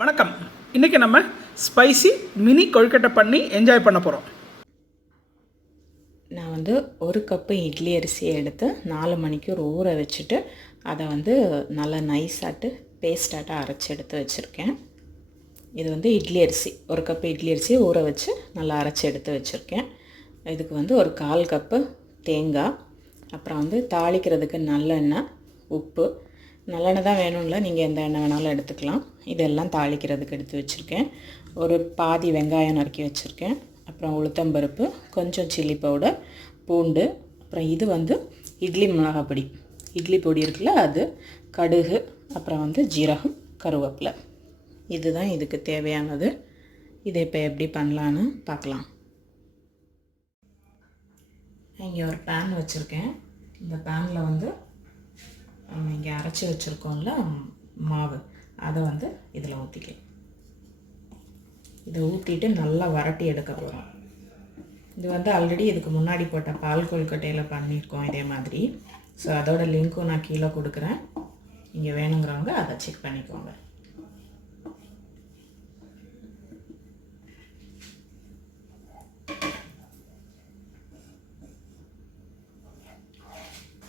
வணக்கம். இன்றைக்கி நம்ம ஸ்பைசி மினி கொழுக்கட்டை பண்ணி என்ஜாய் பண்ண போகிறோம். நான் ஒரு கப்பு இட்லி அரிசியை எடுத்து 4 மணிக்கூர் ஊற வச்சுட்டு அதை நல்லா நைஸாட்டு பேஸ்டாட்ட அரைச்சி எடுத்து வச்சுருக்கேன். இது இட்லி அரிசி, ஒரு கப்பு இட்லி அரிசியை ஊற வச்சு நல்லா அரைச்சி எடுத்து வச்சுருக்கேன். இதுக்கு ஒரு 1/4 கப்பு தேங்காய், அப்புறம் தாளிக்கிறதுக்கு நல்லெண்ணெய், உப்பு. நல்லெண்ணெய் தான் வேணும்ல, நீங்கள் எந்த எண்ணெய் வேணாலும் எடுத்துக்கலாம். இதெல்லாம் தாளிக்கிறதுக்கு எடுத்து வச்சுருக்கேன். ஒரு பாதி வெங்காயம் நறுக்கி வச்சுருக்கேன். அப்புறம் உளுத்தம்பருப்பு, கொஞ்சம் சில்லி பவுடர், பூண்டு, அப்புறம் இது இட்லி மிளகாய் பொடி, இட்லி பொடி இருக்குல்ல அது, கடுகு, அப்புறம் ஜீரகம், கருவேப்பிலை. இதுதான் இதுக்கு தேவையானது. இதை இப்போ எப்படி பண்ணலான்னு பார்க்கலாம். இங்கே ஒரு பேன் வச்சுருக்கேன். இந்த பேனில் இங்கே அரைச்சி வச்சுருக்கோம்ல மாவு, அதை இதில் ஊற்றிக்கலாம். இதை ஊற்றிட்டு நல்லா வரட்டி எடுக்க போகிறோம். இது ஆல்ரெடி இதுக்கு முன்னாடி போட்ட பால் கொழுக்கட்டையில் பண்ணியிருக்கோம் இதே மாதிரி. ஸோ அதோட லிங்க்கும் நான் கீழே கொடுக்குறேன். இங்கே வேணுங்கிறவங்க அதை செக் பண்ணிக்கோங்க.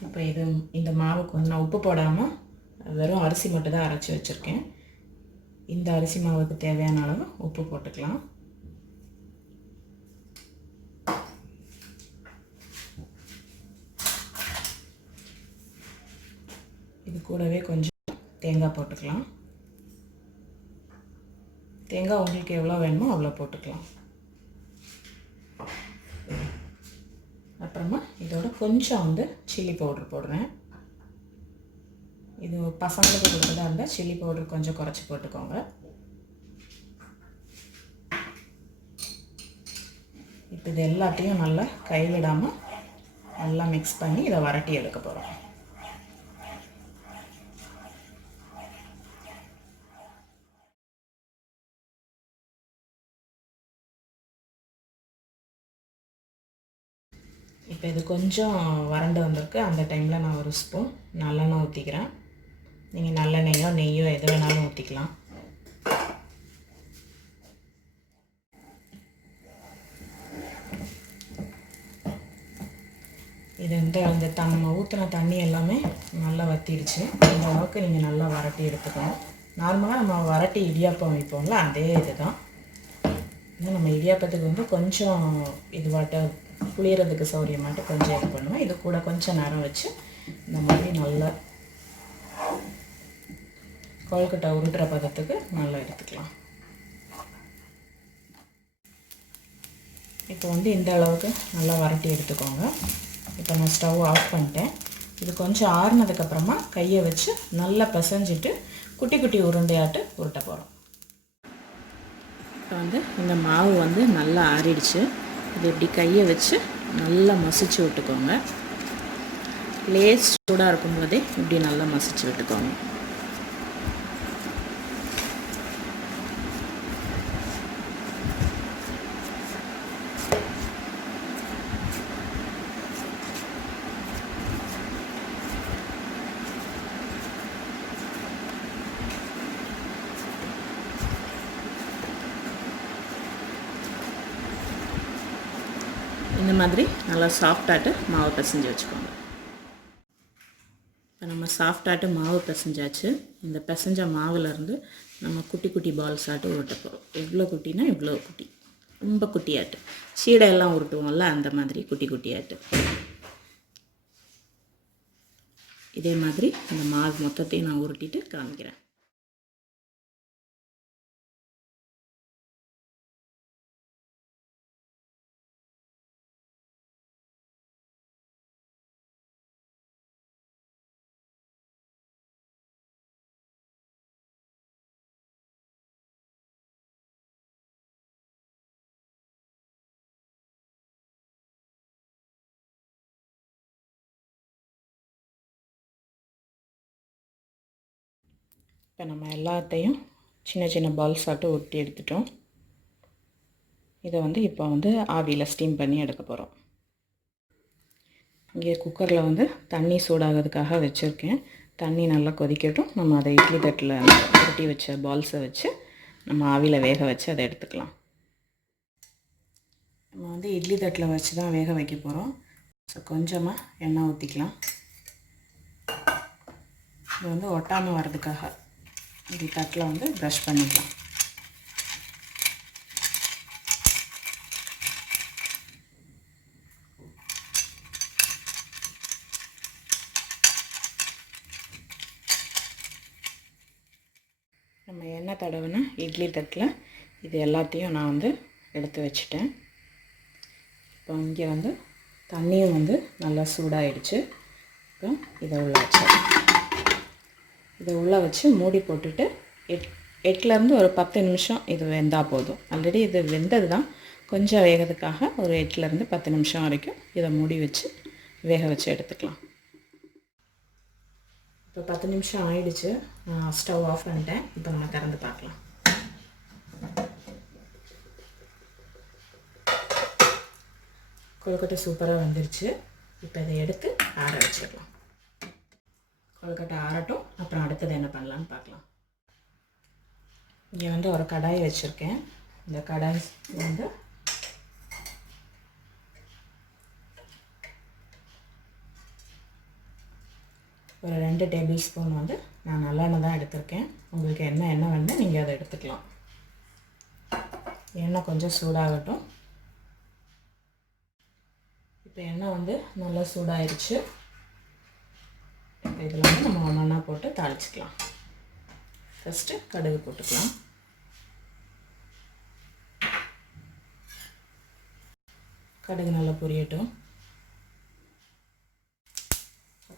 இப்போ இந்த மாவுக்கு நான் உப்பு போடாமல் வெறும் அரிசி மட்டும் தான் அரைச்சி வச்சுருக்கேன். இந்த அரிசி மாவுக்கு தேவையான அளவு உப்பு போட்டுக்கலாம். இது கூடவே கொஞ்சம் தேங்காய் போட்டுக்கலாம். தேங்காய் உங்களுக்கு எவ்வளோ வேணுமோ அவ்வளோ போட்டுக்கலாம். அப்புறமா இதோட கொஞ்சம் சில்லி பவுடர் போடுறேன். இது பசங்களுக்கு கொடுக்குறதா இருந்தால் சில்லி பவுடர் கொஞ்சம் குறைச்சி போட்டுக்கோங்க. இப்போ இது எல்லாத்தையும் நல்லா கைவிடாமல் நல்லா மிக்ஸ் பண்ணி இதை வரட்டி எடுக்க போகிறோம். இப்போ இது கொஞ்சம் வறண்டு வந்திருக்கு. அந்த டைமில் நான் ஒரு ஸ்பூன் நல்லெண்ணெய் ஊற்றிக்கிறேன். நீங்கள் நல்லெண்ணெயோ நெய்யோ எது வேணாலும் ஊற்றிக்கலாம். இது நம்ம ஊற்றின தண்ணி எல்லாமே நல்லா வற்றிடுச்சு. இந்த அளவுக்கு நீங்கள் நல்லா வரட்டி எடுத்துக்கணும். நார்மலாக நம்ம வரட்டி இடியாப்பம் வைப்போம்ல, அதே இது தான். இன்னும் நம்ம இடியாப்பத்துக்கு கொஞ்சம் இதுவாட்ட புளியறதுக்கு சௌரியமாட்டு கொஞ்சம் இது பண்ணுவேன். இது கூட கொஞ்சம் நேரம் வச்சு இந்த மாதிரி நல்லா கொழுக்கட்டை உருட்டுற பதத்துக்கு நல்லா எடுத்துக்கலாம். இப்போ இந்த அளவுக்கு நல்லா வரட்டி எடுத்துக்கோங்க. இப்போ நான் ஸ்டவ் ஆஃப் பண்ணிட்டேன். இது கொஞ்சம் ஆறுனதுக்கப்புறமா கையை வச்சு நல்லா பிசைஞ்சிட்டு குட்டி குட்டி உருண்டையாட்டு உருட்ட போகிறோம். இப்போ இந்த மாவு நல்லா ஆறிடுச்சு. இது இப்படி கையை வச்சு நல்லா மசிச்சு விட்டுக்கோங்க. லேஸ் சூடாக இருக்கும்போதே இப்படி நல்லா மசிச்சு விட்டுக்கோங்க. இந்த மாதிரி நல்லா சாஃப்டாட்டு மாவு பிசைஞ்சு வச்சுக்கோங்க. இப்போ நம்ம சாஃப்டாட்டு மாவு பிசைஞ்சாச்சு. இந்த பிசைஞ்ச மாவுலேருந்து நம்ம குட்டி குட்டி பால்ஸ் ஆட்டு உருட்ட போகிறோம். எவ்வளோ குட்டினா இவ்வளோ குட்டி, ரொம்ப குட்டியாட்டு. சீடையெல்லாம் உருட்டுவோம்ல அந்த மாதிரி குட்டி குட்டியாட்டு. இதே மாதிரி இந்த மாவு மொத்தத்தையும் நான் உருட்டிட்டு காமிக்கிறேன். இப்போ நம்ம எல்லாத்தையும் சின்ன சின்ன பால்ஸ் ஆட்டு உருட்டி எடுத்துட்டோம். இதை இப்போ ஆவியில் ஸ்டீம் பண்ணி எடுக்க போகிறோம். இங்கே குக்கரில் தண்ணி சூடாகிறதுக்காக வச்சுருக்கேன். தண்ணி நல்லா கொதிக்கட்டும். நம்ம அதை இட்லி தட்டில் உருட்டி வச்ச பால்ஸை வச்சு நம்ம ஆவியில் வேக வச்சு அதை எடுத்துக்கலாம். நம்ம வந்து இட்லி தட்டில் வச்சு தான் வேக வைக்க போகிறோம். ஸோ கொஞ்சமாக எண்ணெய் ஊற்றிக்கலாம். இது வந்து ஒட்டாமல் வர்றதுக்காக இப்படி தட்டில் வந்து ப்ரஷ் பண்ணிக்கலாம். நம்ம எண்ணெய் தடவின இட்லி தட்டில் இது எல்லாத்தையும் நான் வந்து எடுத்து வச்சுட்டேன். இப்போ இங்கே வந்து தண்ணியும் வந்து நல்லா சூடாகிடுச்சு. இப்போ இதை உள்ளே வச்சு மூடி போட்டுட்டு 8லேருந்து ஒரு 10 நிமிஷம் இது வெந்தால் போதும். ஆல்ரெடி இது வெந்தது தான், கொஞ்சம் வேகிறதுக்காக ஒரு 8லேருந்து 10 நிமிஷம் வரைக்கும் இதை மூடி வச்சு வேக வச்சு எடுத்துக்கலாம். இப்போ 10 நிமிஷம் ஆயிடுச்சு. நான் ஸ்டவ் ஆஃப் பண்ணிட்டேன். இப்போ நம்ம திறந்து பார்க்கலாம். கொழுக்கட்டை சூப்பராக வந்துருச்சு. இப்போ இதை எடுத்து ஆற வச்சிடலாம். கொழுக்கட்டை ஆறட்டும், அப்புறம் அடுத்தது என்ன பண்ணலான்னு பார்க்கலாம். இங்கே வந்து ஒரு கடாய் வச்சுருக்கேன். இந்த கடாய் வந்து ஒரு 2 டேபிள் ஸ்பூன் வந்து நான் நல்லெண்ணெய் தான் எடுத்திருக்கேன். உங்களுக்கு என்ன எண்ணெய் வேணுமோ நீங்கள் அதை எடுத்துக்கலாம். எண்ணெய் கொஞ்சம் சூடாகட்டும். இப்போ எண்ணெய் வந்து நல்லா சூடாகிடுச்சு. இப்போ இதில் வந்து நம்ம ஒன்றா போட்டு தாளிச்சிக்கலாம். ஃபஸ்ட்டு கடுகு போட்டுக்கலாம். கடுகு நல்லா பொரியட்டும்.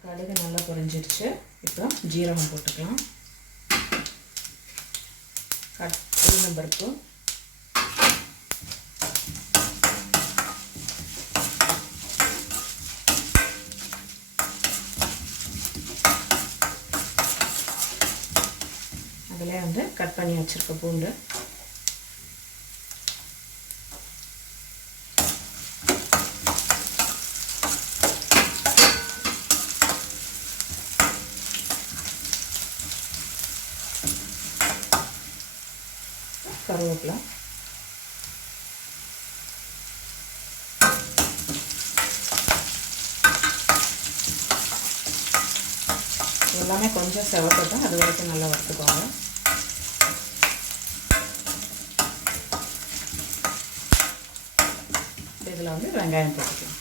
கடுகு நல்லா பொரிஞ்சிருச்சு. இப்போ ஜீரகம் போட்டுக்கலாம். உளுந்தம்பருப்பு, அதிலே வந்து கட் பண்ணி வச்சுருக்க பூண்டு, கருவேப்பிலை, எல்லாமே கொஞ்சம் செவக்கட்டும். அது வரைக்கும் நல்லா வறுத்துக்கோங்க. இதில் வந்து வெங்காயம் போட்டுக்கலாம்.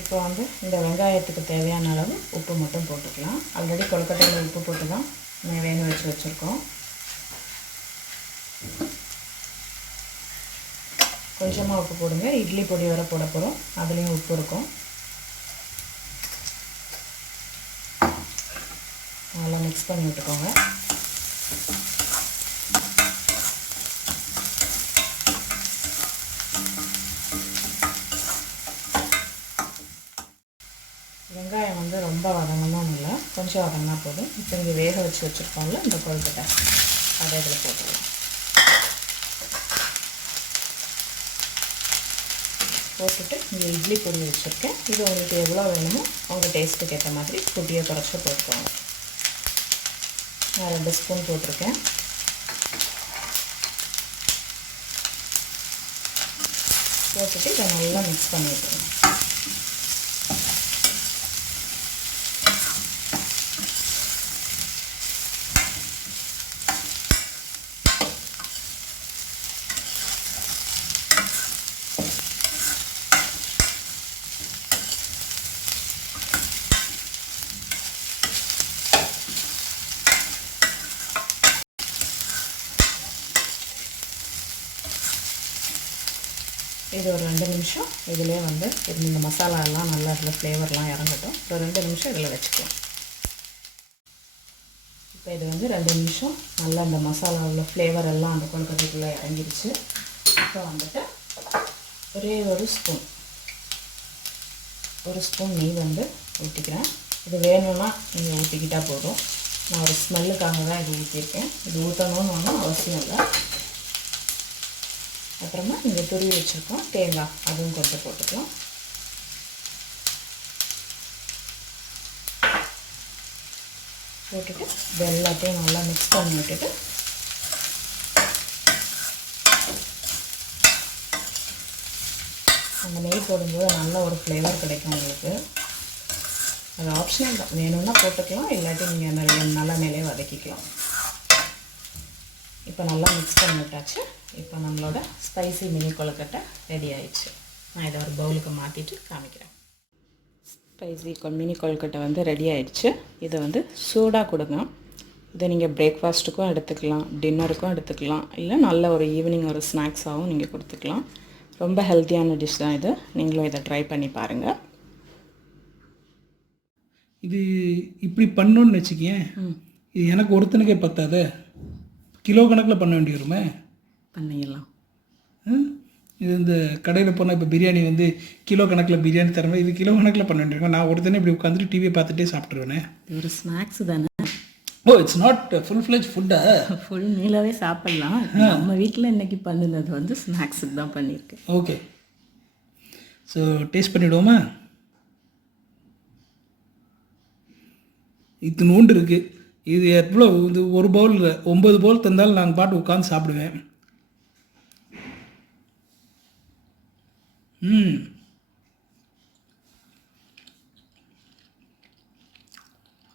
இப்போ வந்து இந்த வெங்காயத்துக்கு தேவையான அளவு உப்பு மட்டும் போட்டுக்கலாம். ஆல்ரெடி கொழுக்கட்டையில் உப்பு போட்டு தான் வேக வச்சு வச்சுருக்கோம். கொஞ்சமாக உப்பு போடுங்க. இட்லி பொடி வர போட போகிறோம், அதுலேயும் உப்பு இருக்கும். நல்லா மிக்ஸ் பண்ணி விட்டுக்கோங்க. வெங்காயம் வந்து ரொம்ப வதங்கணும் இல்லை, கொஞ்சம் வதங்கினா போதும். இப்போ இங்கே வேக வச்சு வச்சுருக்கோம்ல இந்த கொழுக்கட்டை, அதை இதில் போட்டுக்கலாம். போட்டுட்டு இங்கே இட்லி பொடி வச்சுருக்கேன். இது உங்களுக்கு எவ்வளோ வேணுமோ உங்கள் டேஸ்ட்டுக்கு ஏற்ற மாதிரி குட்டியை குறைச்சி போட்டுக்கோங்க. நான் 2 ஸ்பூன் போட்டிருக்கேன். போட்டுட்டு இதை நல்லா மிக்ஸ் பண்ணி விட்டுருங்க. இது ஒரு 2 நிமிஷம் இதிலே வந்து இந்த மசாலா எல்லாம் நல்லா இதில் ஃப்ளேவர்லாம் இறங்கட்டும். ஒரு 2 நிமிஷம் இதில் வச்சுக்கலாம். இப்போ இது வந்து 2 நிமிஷம் நல்லா இந்த மசாலாவில் ஃப்ளேவர் எல்லாம் அந்த கொழுக்கட்டைக்குள்ளே இறங்கிடுச்சு. இப்போ வந்துட்டு ஒரே ஒரு ஸ்பூன் நெய் வந்து ஊற்றிக்கிறேன். இது வேணும்னா நீங்கள் ஊற்றிக்கிட்டால் போதும். நான் ஒரு ஸ்மெல்லுக்காக தான் இது ஊற்றிருக்கேன். இது ஊற்றணும்னு ஒன்றும் அவசியம் இல்லை. அப்புறமா இங்கே துருவி வச்சுருக்கோம் தேங்காய், அதுவும் கொஞ்சம் போட்டுக்கலாம். போட்டுட்டு இது எல்லாத்தையும் நல்லா மிக்ஸ் பண்ணி விட்டுட்டு அந்த நெய் போடும்போது நல்ல ஒரு ஃப்ளேவர் கிடைக்கும் உங்களுக்கு. அது ஆப்ஷனல் தான், வேணும்னா போட்டுக்கலாம், இல்லாட்டி நீங்கள் அந்த நல்லெண்ணெயிலே வதக்கிக்கலாம். இப்போ நல்லா மிக்ஸ் பண்ணி விட்டாச்சு. இப்போ நம்மளோட ஸ்பைசி மினி கொழுக்கட்டை ரெடி ஆயிடுச்சு. நான் இதை ஒரு பவுலுக்கு மாற்றிட்டு காமிக்கிறேன். ஸ்பைசி மினி கொழுக்கட்டை வந்து ரெடி ஆயிடுச்சு. இதை வந்து சூடாக கொடுங்க. இதை நீங்கள் பிரேக்ஃபாஸ்ட்டுக்கும் எடுத்துக்கலாம், டின்னருக்கும் எடுத்துக்கலாம், இல்லை நல்ல ஒரு ஈவினிங் ஒரு ஸ்நாக்ஸாகவும் நீங்கள் கொடுத்துக்கலாம். ரொம்ப ஹெல்த்தியான டிஷ் தான் இது. நீங்களும் இதை ட்ரை பண்ணி பாருங்கள். இது இப்படி பண்ணோன்னு வச்சுக்கேன், இது எனக்கு ஒருத்தனுக்கே பத்தாது, கிலோ கணக்கில் பண்ண வேண்டி வருமே. பண்ணிடலாம். இது இந்த கடையில் போனால் இப்போ பிரியாணி வந்து கிலோ கணக்கில் பிரியாணி தரமே, இது கிலோ கணக்கில் பண்ண வேண்டியிருக்கோம். நான் ஒருத்தனே இப்படி உட்காந்துட்டு டிவியை பார்த்துட்டே சாப்பிட்ருவேனே. இது ஒரு ஸ்நாக்ஸ் தானே. Oh, it's not full fledge ஃபுட்டா? ஃபுல் மீலாகவே சாப்பிட்லாம். நம்ம வீட்டில் இன்றைக்கி பண்ணினது வந்து ஸ்நாக்ஸுக்கு தான் பண்ணியிருக்கேன். ஓகே, ஸோ டேஸ்ட் பண்ணிவிடுவோமா? இது நோண்டு இருக்குது. இது எவ்வளோ, இது ஒரு பவுல் 9 பவுல் தந்தாலும் நாங்கள் பாட்டு உட்காந்து சாப்பிடுவேன்.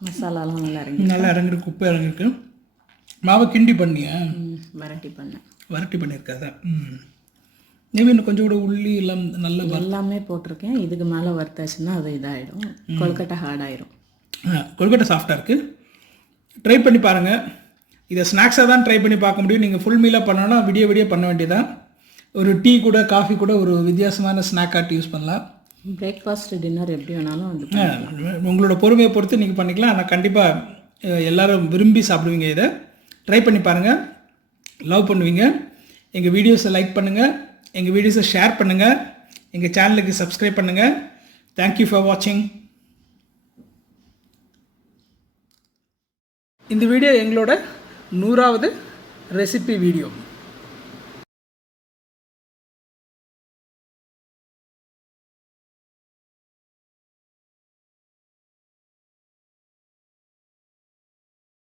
மசாலாலாம் நல்லா இறங்கிருக்கு, உப்பு இறங்கிருக்கு. மாவை கிண்டி பண்ணியா? வரட்டி பண்ணியிருக்காதா? இன்னும் கொஞ்சம் கூட உள்ளி எல்லாம் நல்லா எல்லாமே போட்டிருக்கேன். இதுக்கு மேலே வறுத்தாச்சுன்னா அது இதாகிடும், கொழுக்கட்டை ஹார்டாயிடும். கொழுக்கட்டை சாஃப்டாக இருக்குது. ட்ரை பண்ணி பாருங்கள். இதை ஸ்நாக்ஸாக தான் ட்ரை பண்ணி பார்க்க முடியும். நீங்கள் ஃபுல் மீலாக பண்ணோன்னா விடிய பண்ண வேண்டியதான். ஒரு டீ கூட காஃபி கூட ஒரு வித்தியாசமான ஸ்நாக் ஆட் யூஸ் பண்ணலாம். பிரேக்ஃபாஸ்ட் டின்னர் எப்படி வேணாலும் வந்து உங்களோட பொறுமையை பொறுத்து நீங்கள் பண்ணிக்கலாம். ஆனால் கண்டிப்பாக எல்லோரும் விரும்பி சாப்பிடுவீங்க. இதை ட்ரை பண்ணி பாருங்கள், லவ் பண்ணுவீங்க. எங்கள் வீடியோஸை லைக் பண்ணுங்கள், எங்கள் வீடியோஸை ஷேர் பண்ணுங்கள், எங்கள் சேனலுக்கு சப்ஸ்கிரைப் பண்ணுங்கள். தேங்க்யூ ஃபார் வாட்சிங். இந்த வீடியோ எங்களோட 100வது ரெசிபி வீடியோ.